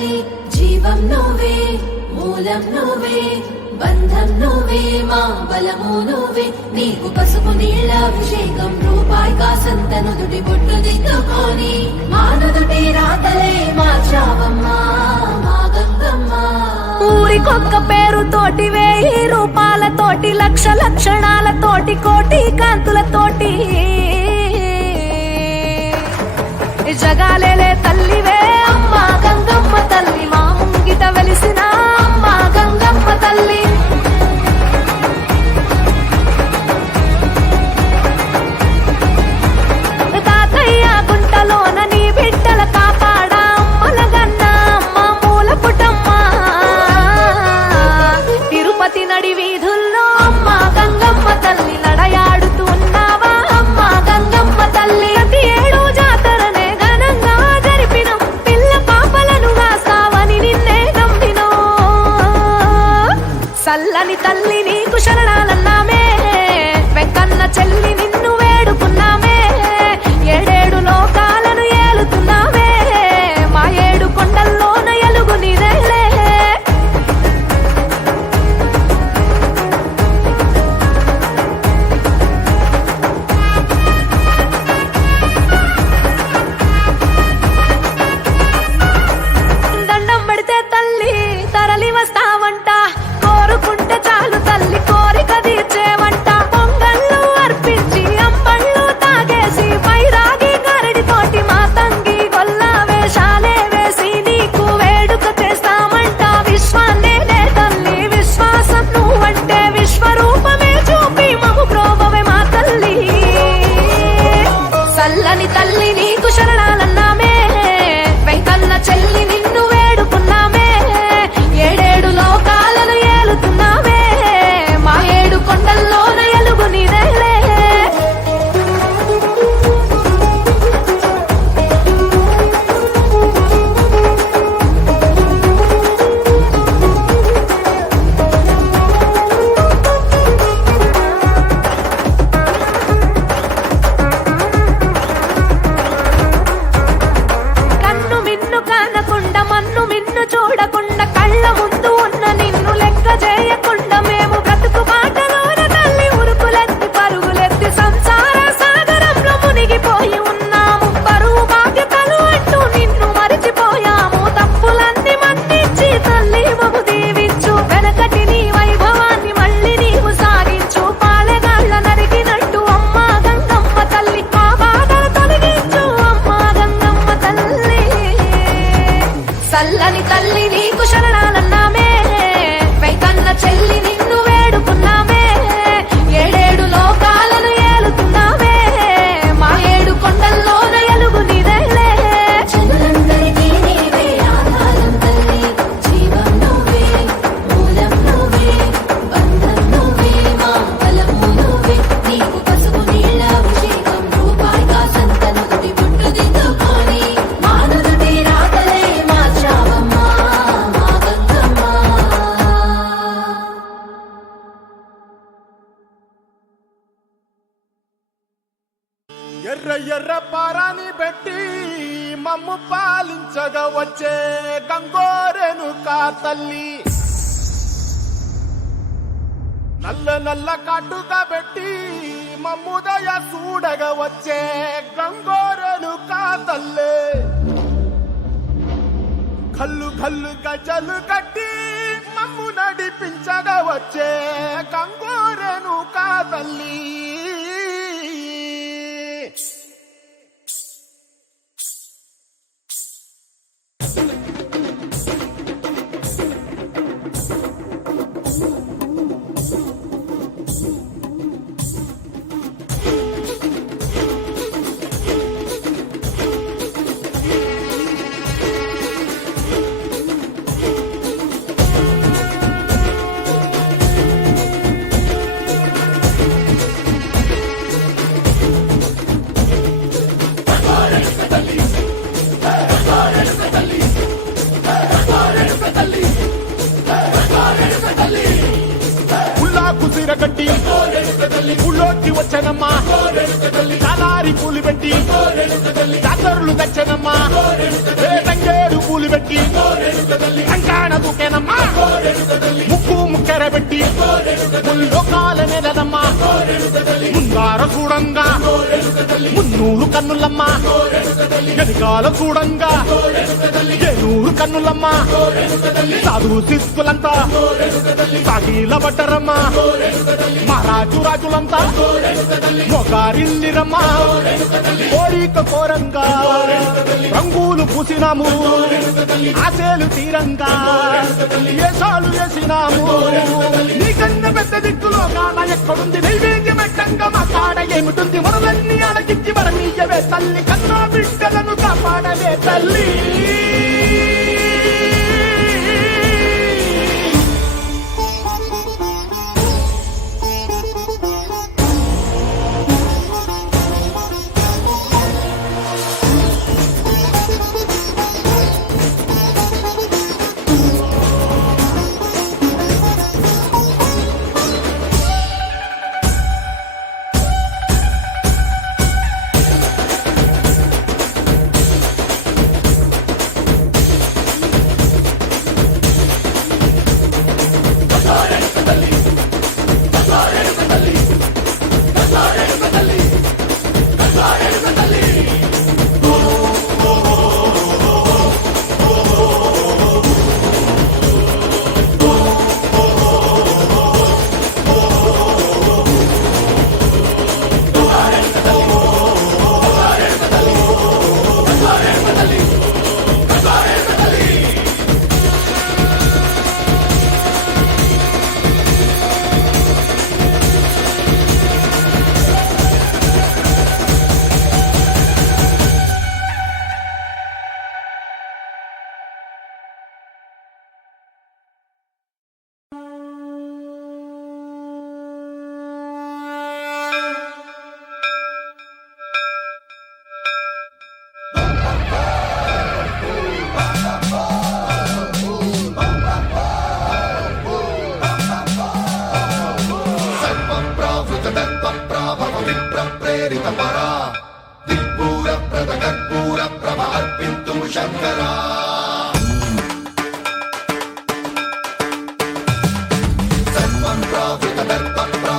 తల్లి జీవం నువ్వే మూలం నువ్వే బంధం నువ్వే మా బలము నువ్వే నీకు పసుపు నీళ్ళ అభిషేకం రూపాయి కాసంత నుదుటి బొట్టు దిద్దుకొని మా నుదుటి రాతలే మార్చావమ్మా మా గంగమ్మ. ఊరికొక్క పేరుతోటి 1000 రూపాలతోటి లక్ష లక్షణాలతోటి కోటి కాంతులతోటి జగాలేలే తల్లివే అమ్మా గంగమ్మ తల్లి మా ముంగిట వెలిసిన అమ్మా గంగమ్మ తల్లి. తాతయ్య గుంటలోన నీ బిడ్డల కాపాడా అమ్మలగన్న అమ్మ మూల పుటమ్మ. తిరుపతి నడి వీధుల్లో అమ్మా గంగమ్మ తల్లి నడయాడుతున్నావా అమ్మా గంగమ్మ తల్లి. ప్రతి ఏడు జాతరనే ఘనంగా జరిపినం పిల్ల పాపలను కాస్తావని నిన్నే నమ్మినో. సల్లని తల్లి నీకు శరణాలన్నామే వెంకన్న చెల్లి నిన్ను వేడుకున్నామే. 7 లోకాలను ఏలుతున్నామే మా 7 కొండల్లోన ఎలుగు నీదేలే. దండం పెడితే తల్లి తరలి వస్తావంట కోరుకుంటే చాలు తల్లి కోరిక తీర్చేవంట. పొంగళ్ళు అర్పించి అంబళ్ళు తాగేసి పైరాగి గరడితోటి మా తంగి గొల్ల వేషాలే వేసి నీకు వేడుక చేస్తామంట. విశ్వాన్నే తల్లి విశ్వాసం నువ్వంటే విశ్వరూపమే చూపి మము ప్రోభవే మా తల్లి. సల్లని తల్లి నీకు శరణాలన్నామే వెంకన్న చెల్లి నిన్ను వేడుకున్నామే. 7 లోకాలను ఏలుతున్నామే మా 7 కొండల్లోన ఎలుగు నీదేలే. కన్ను మిన్ను కానకుండా మన్ను మిన్ను చూడకుండా కళ్ళ ముందు ఉన్న నిన్ను లెక్క చేయకుండా మేము బ్రతుకు బాటలోన తల్లి ఉరుకులెత్తి పరుగులెత్తి సంసార సాగరంలో మునిగిపోయి ఉన్నాము. బరువు బాధ్యతలు అంటూ నిన్ను మరిచిపోయాము. తప్పులన్నీ మన్నించి తల్లి మము దీవించు. వెనకటి నీ వైభవాన్ని మళ్ళీ నీవు సాగించు. పాలెగాళ్ళ నరికినట్టు అమ్మా గంగమ్మ తల్లి మా బాధలు తొలగించు అమ్మా గంగమ్మ తల్లి. సల్లని తల్లి నీకు శరణాలన్నామే వెంకన్న చెల్లి నిన్ను వేడుకున్నామే. 7 లోకాలను ఏలుతున్నామే మా 7 కొండల్లోన ఎలుగు నీదేలే. జనులందరికీ నీవే ఆధారం తల్లి జీవం నువ్వే మూలం నువ్వే బంధం నువ్వే మా బలము నువ్వే నీకు పసుపు నీళ్ళ అభిషేకం రూపాయి కాసంత నుదుటి బొట్టు దిద్దుకొని మా నుదుటి రాతలే మార్చావమ్మా మా గంగమ్మ. ఎర్ర ఎర్ర పారాని పెట్టి మమ్ము పాలించగా వచ్చే గంగోరెనుకా తల్లి. నల్ల నల్ల కాటుగా పెట్టి మమ్ముదయ చూడగా వచ్చే గంగోరెనుకా తల్లి. కల్లు కల్లు గజలు కట్టి మమ్ము నడిపించగా వచ్చే గంగోరెనుకా తల్లి. ఉల్లాకు సిరగట్టి ఉల్లోకి వచ్చనమ్మా చాలారి బంతి పూలు పెట్టి జాతరులు తెచ్చనమ్మా తంగేడు పూలు పెట్టి కంకాణ దూకేనమ్మా ముక్కు ముక్కెర పెట్టి ముల్లోకాల నెలనమ్మా ముందార చూడంగా మున్నూరు కన్నులమ్మ వెనకాల చూడంగా ఏనూరు కన్నులమ్మ సాధు శిస్తులంతా సాగిల బట్టరమ్మ మహారాజు రాజులంతా మొగారిల్లిరమ్మ కోరిక కోరంగా రంగులు పూసినాము ఆశలు తీరంగా ఏసాలు వేసినాము నీకన్నా పెద్ద దిక్కులో కాన ఎక్కడుంది నైవేద్యం పెట్టంగా మా కాడ ఏమిటుంది మనలన్నీ అలగించి మరణీయవే తల్లి కన్నా బిడ్డలను కాపాడవే తల్లి Sarvam pravita darpa